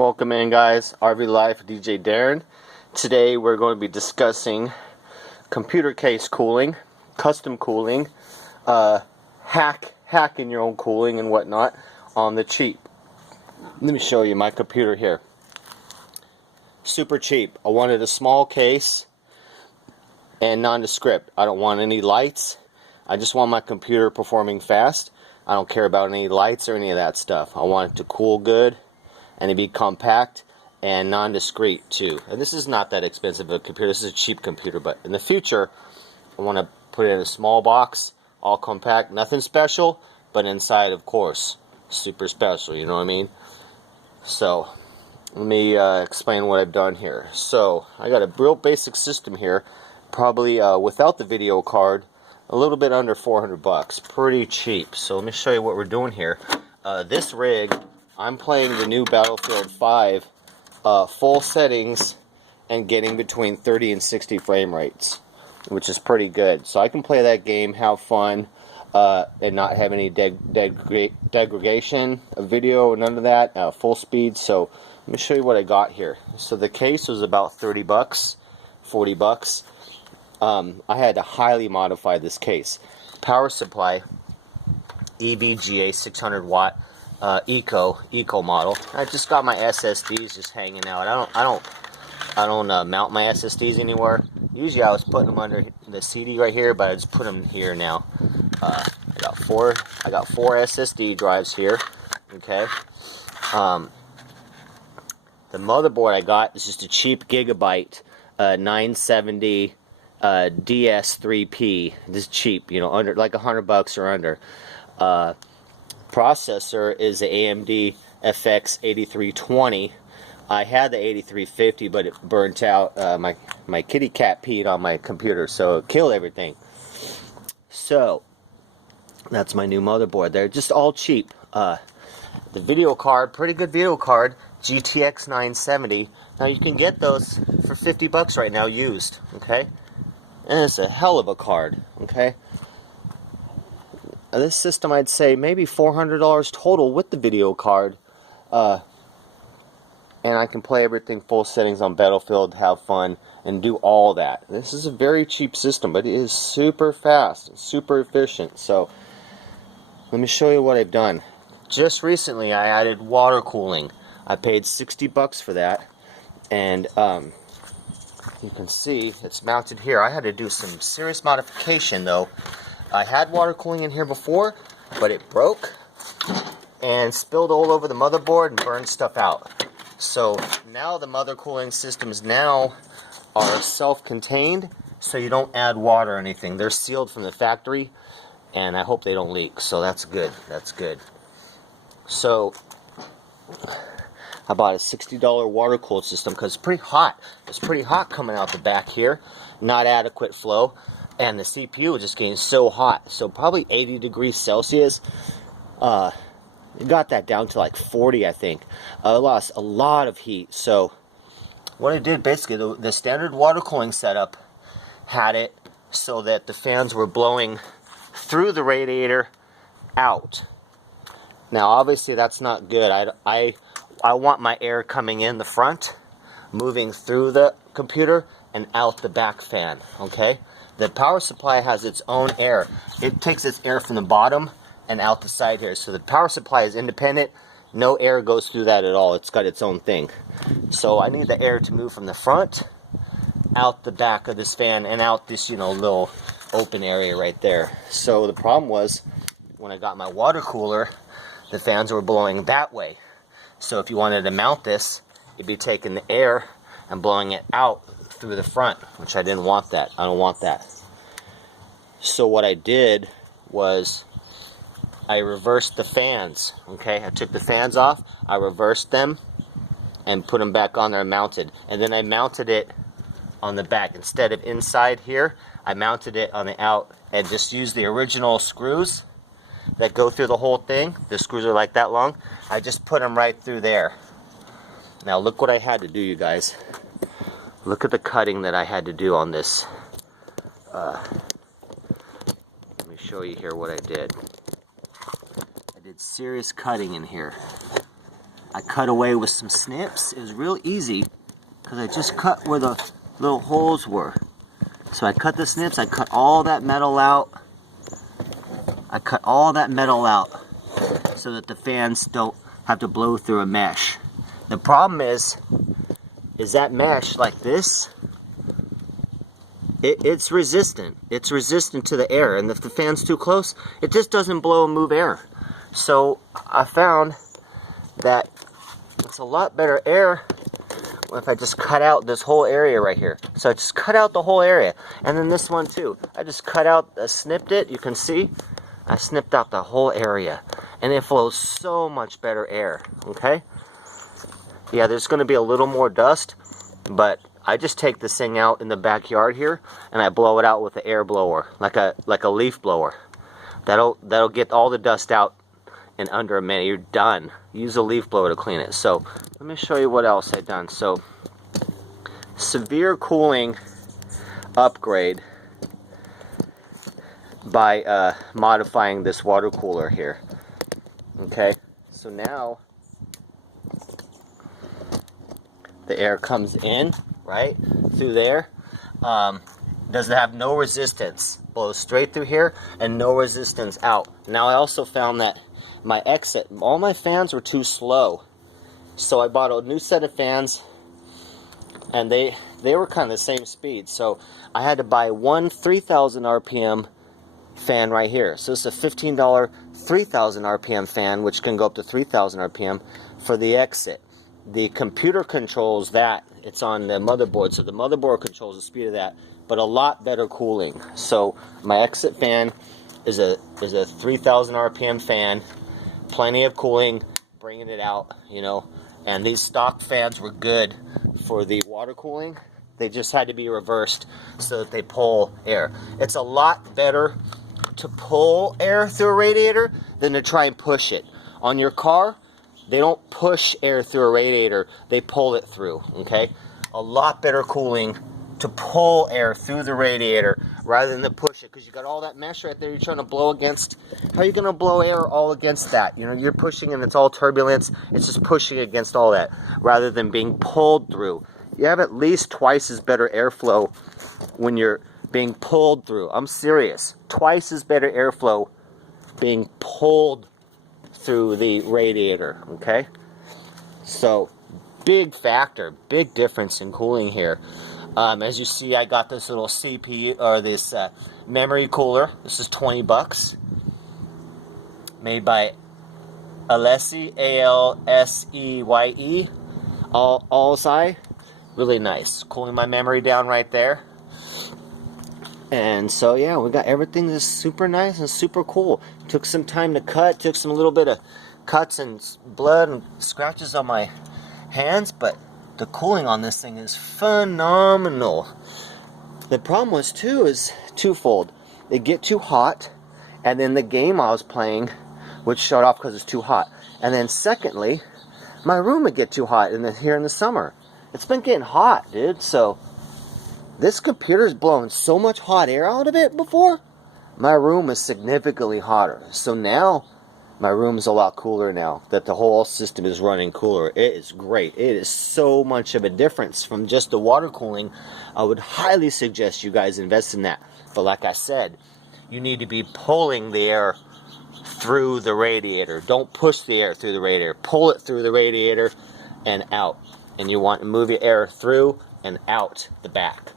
Welcome in, guys. RV Life, DJ Darren. Today we're going to be discussing computer case cooling, custom cooling, hacking your own cooling and whatnot on the cheap. Let me show you my computer here. Super cheap. I wanted a small case and nondescript. I don't want any lights. I just want my computer performing fast. I don't care about any lights or any of that stuff. I want it to cool good and to be compact and non-discrete too. And this is not that expensive of a computer. This is a cheap computer, but in the future I want to put it in a small box, all compact, nothing special, but inside, of course, super special, you know what I mean? So let me explain what I've done here. So I got a real basic system here, probably without the video card, a little bit under 400 bucks, pretty cheap. So let me show you what we're doing here. This rig, I'm playing the new Battlefield 5 full settings and getting between 30 and 60 frame rates, which is pretty good. So I can play that game, have fun, and not have any degradation of video, none of that, full speed. So let me show you what I got here. So the case was about 30 bucks, 40 bucks. I had to highly modify this case. Power supply, evga 600 watt. Eco model. I just got my SSDs just hanging out. I don't mount my SSDs anywhere. Usually I was putting them under the CD right here, but I just put them here now. I got four SSD drives here. Okay. The motherboard I got is just a cheap Gigabyte 970 DS3P. This is cheap, you know, under like $100 or under. Processor is the AMD FX 8320. I had the 8350, but it burnt out. My kitty cat peed on my computer, so it killed everything. So that's my new motherboard. They're just all cheap. The video card, pretty good video card, GTX 970. Now you can get those for 50 bucks right now used. Okay, and it's a hell of a card. Okay. This system, I'd say maybe $400 total with the video card, and I can play everything full settings on Battlefield, have fun, and do all that. This is a very cheap system, but it is super fast, super efficient. So let me show you what I've done. Just recently I added water cooling. I paid 60 bucks for that, and you can see it's mounted here. I had to do some serious modification though. I had water cooling in here before, but it broke and spilled all over the motherboard and burned stuff out. So now the mother cooling systems now are self-contained, so you don't add water or anything. They're sealed from the factory, and I hope they don't leak. So that's good. That's good. So I bought a $60 water cooled system because it's pretty hot. It's pretty hot coming out the back here. Not adequate flow. And the CPU was just getting so hot, so probably 80 degrees Celsius. It got that down to like 40, I think. I lost a lot of heat. So what I did, basically, the standard water cooling setup had it so that the fans were blowing through the radiator out. Now, obviously, that's not good. I want my air coming in the front, moving through the computer, and out the back fan, okay? The power supply has its own air. It takes its air from the bottom and out the side here. So the power supply is independent. No air goes through that at all. It's got its own thing. So I need the air to move from the front, out the back of this fan, and out this, you know, little open area right there. So the problem was, when I got my water cooler, the fans were blowing that way. So if you wanted to mount this, you'd be taking the air and blowing it out through the front, which I didn't want that. I don't want that. So what I did was I reversed the fans. Okay, I took the fans off, I reversed them and put them back on there and mounted. And then I mounted it on the back. Instead of inside here, I mounted it on the out and just used the original screws that go through the whole thing. The screws are like that long. I just put them right through there. Now look what I had to do, you guys. Look at the cutting that I had to do on this. Let me show you here what I did. I did serious cutting in here. I cut away with some snips. It was real easy because I just cut where the little holes were. So I cut the snips, I cut all that metal out. I cut all that metal out so that the fans don't have to blow through a mesh. The problem is that mesh like this, it's resistant. It's resistant to the air, and if the fan's too close, it just doesn't blow and move air. So I found that it's a lot better air if I just cut out this whole area right here. So I just cut out the whole area. And then this one too. I just cut out, snipped it, you can see. I snipped out the whole area. And it flows so much better air, okay? Yeah, there's gonna be a little more dust, but I just take this thing out in the backyard here and I blow it out with an air blower, like a leaf blower. That'll get all the dust out in under a minute. You're done. Use a leaf blower to clean it. So let me show you what else I've done. So severe cooling upgrade by modifying this water cooler here. Okay, so now the air comes in right through there. Doesn't have no resistance. Blows straight through here and no resistance out. Now I also found that my exit, all my fans were too slow. So I bought a new set of fans and they were kind of the same speed. So I had to buy one 3,000 RPM fan right here. So it's a $15 3,000 RPM fan, which can go up to 3,000 RPM for the exit. The computer controls that. It's on the motherboard, so the motherboard controls the speed of that, but a lot better cooling. So my exit fan is a 3,000 RPM fan, plenty of cooling, bringing it out, you know. And these stock fans were good for the water cooling. They just had to be reversed so that they pull air. It's a lot better to pull air through a radiator than to try and push it. On your car, they don't push air through a radiator, they pull it through, okay? A lot better cooling to pull air through the radiator rather than to push it, because you got all that mesh right there you're trying to blow against. How are you going to blow air all against that? You know, you're pushing and it's all turbulence, it's just pushing against all that rather than being pulled through. You have at least twice as better airflow when you're being pulled through. I'm serious. Twice as better airflow being pulled through the radiator, okay? So big factor, big difference in cooling here. As you see, I got this little CPU or this memory cooler. This is 20 bucks, made by Alessi, A-L-S-E-Y-E, Alsci. Really nice, cooling my memory down right there. And so yeah, we got everything that's super nice and super cool. Took some time to cut, took some little bit of cuts and blood and scratches on my hands, but the cooling on this thing is phenomenal. The problem was too is twofold. It get too hot, and then the game I was playing would shut off because it's too hot. And then secondly, my room would get too hot here in the summer. It's been getting hot, dude, so this computer's blowing so much hot air out of it before. My room is significantly hotter. So now, my room is a lot cooler now that the whole system is running cooler. It is great. It is so much of a difference from just the water cooling. I would highly suggest you guys invest in that. But like I said, you need to be pulling the air through the radiator. Don't push the air through the radiator. Pull it through the radiator and out. And you want to move your air through and out the back.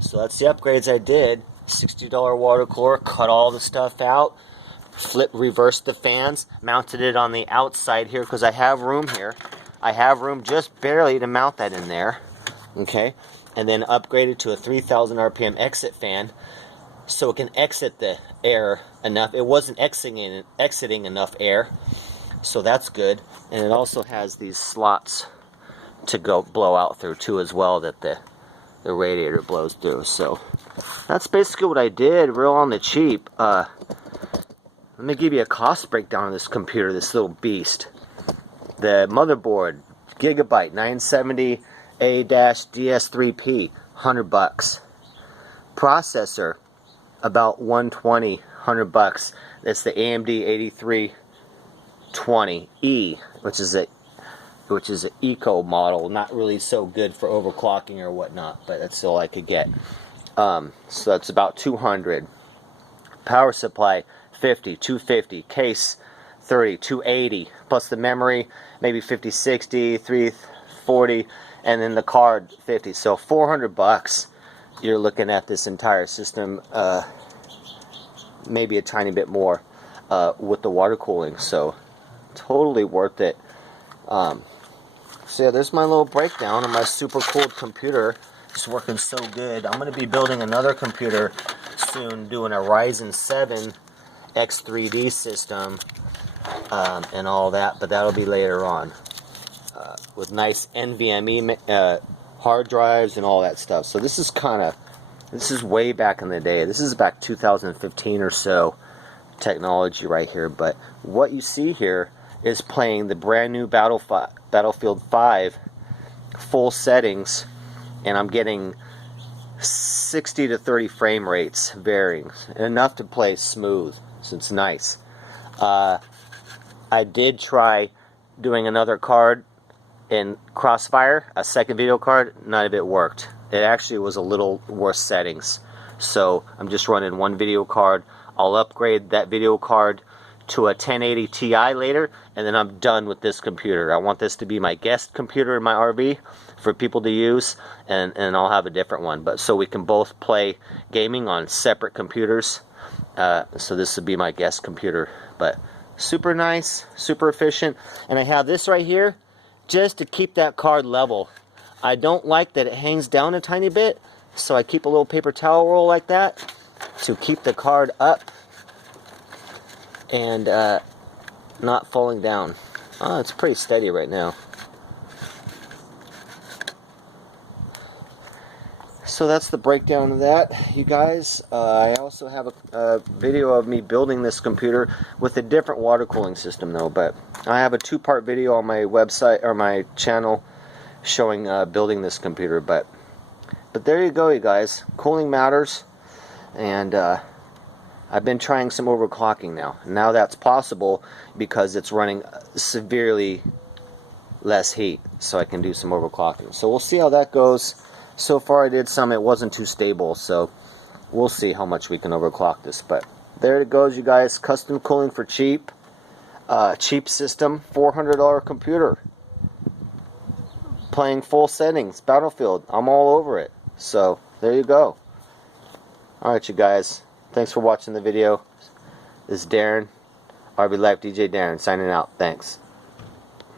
So that's the upgrades I did. $60 water cooler, cut all the stuff out, reversed the fans, mounted it on the outside here because I have room here. I have room just barely to mount that in there. Okay, and then upgraded to a 3,000 RPM exit fan so it can exit the air enough. It wasn't exiting enough air, so that's good. And it also has these slots to go blow out through too as well that the radiator blows through. So that's basically what I did, real on the cheap. Let me give you a cost breakdown of this computer, this little beast. The motherboard, Gigabyte 970A-DS3P, 100 bucks. Processor, about 120, 100 bucks. That's the AMD 20E, which is an eco model, not really so good for overclocking or whatnot, but that's all I could get. So that's about 200. Power supply 50, 250, case 30, 280, plus the memory maybe 50, 60, 340, and then the card 50. So 400 bucks. You're looking at this entire system, maybe a tiny bit more with the water cooling. So totally worth it. So yeah, there's my little breakdown of my super cooled computer. It's working so good. I'm going to be building another computer soon, doing a Ryzen 7 X3D system and all that, but that'll be later on with nice NVMe hard drives and all that stuff. So this is way back in the day. This is back 2015 or so technology right here. But what you see here is playing the brand new Battlefield 5 full settings, and I'm getting 60 to 30 frame rates varying, enough to play smooth, so it's nice. I did try doing another card in Crossfire, a second video card. None of it worked. It actually was a little worse settings, so I'm just running one video card. I'll upgrade that video card to a 1080 Ti later, and then I'm done with this computer. I want this to be my guest computer in my RV for people to use, and I'll have a different one, but so we can both play gaming on separate computers. So this would be my guest computer, but super nice, super efficient. And I have this right here just to keep that card level. I don't like that it hangs down a tiny bit, so I keep a little paper towel roll like that to keep the card up and not falling down. Oh, it's pretty steady right now. So that's the breakdown of that, you guys. I also have a video of me building this computer with a different water cooling system though, but I have a two-part video on my website or my channel showing building this computer. But there you go, you guys. Cooling matters, and I've been trying some overclocking now. Now that's possible because it's running severely less heat, so I can do some overclocking. So we'll see how that goes. So far I did some, it wasn't too stable, so we'll see how much we can overclock this. But there it goes, you guys. Custom cooling for cheap. Cheap system, $400 computer. Playing full settings, Battlefield. I'm all over it. So there you go. Alright, you guys. Thanks for watching the video. This is Darren, RV Life DJ Darren, signing out. Thanks.